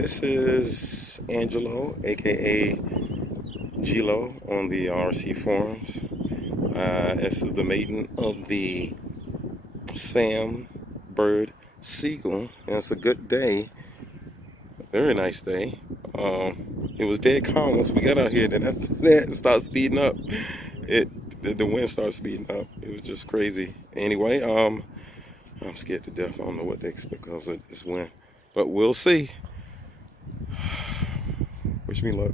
This is Angelo, aka Gilo, on the RC forums. This is the maiden of the Sambird Seagull, and it's a good day, a very nice day. It was dead calm once we got out here. Then after that, it started speeding up. The wind started speeding up. It was just crazy. Anyway, I'm scared to death. I don't know what to expect because of this wind, but we'll see. Wish me luck.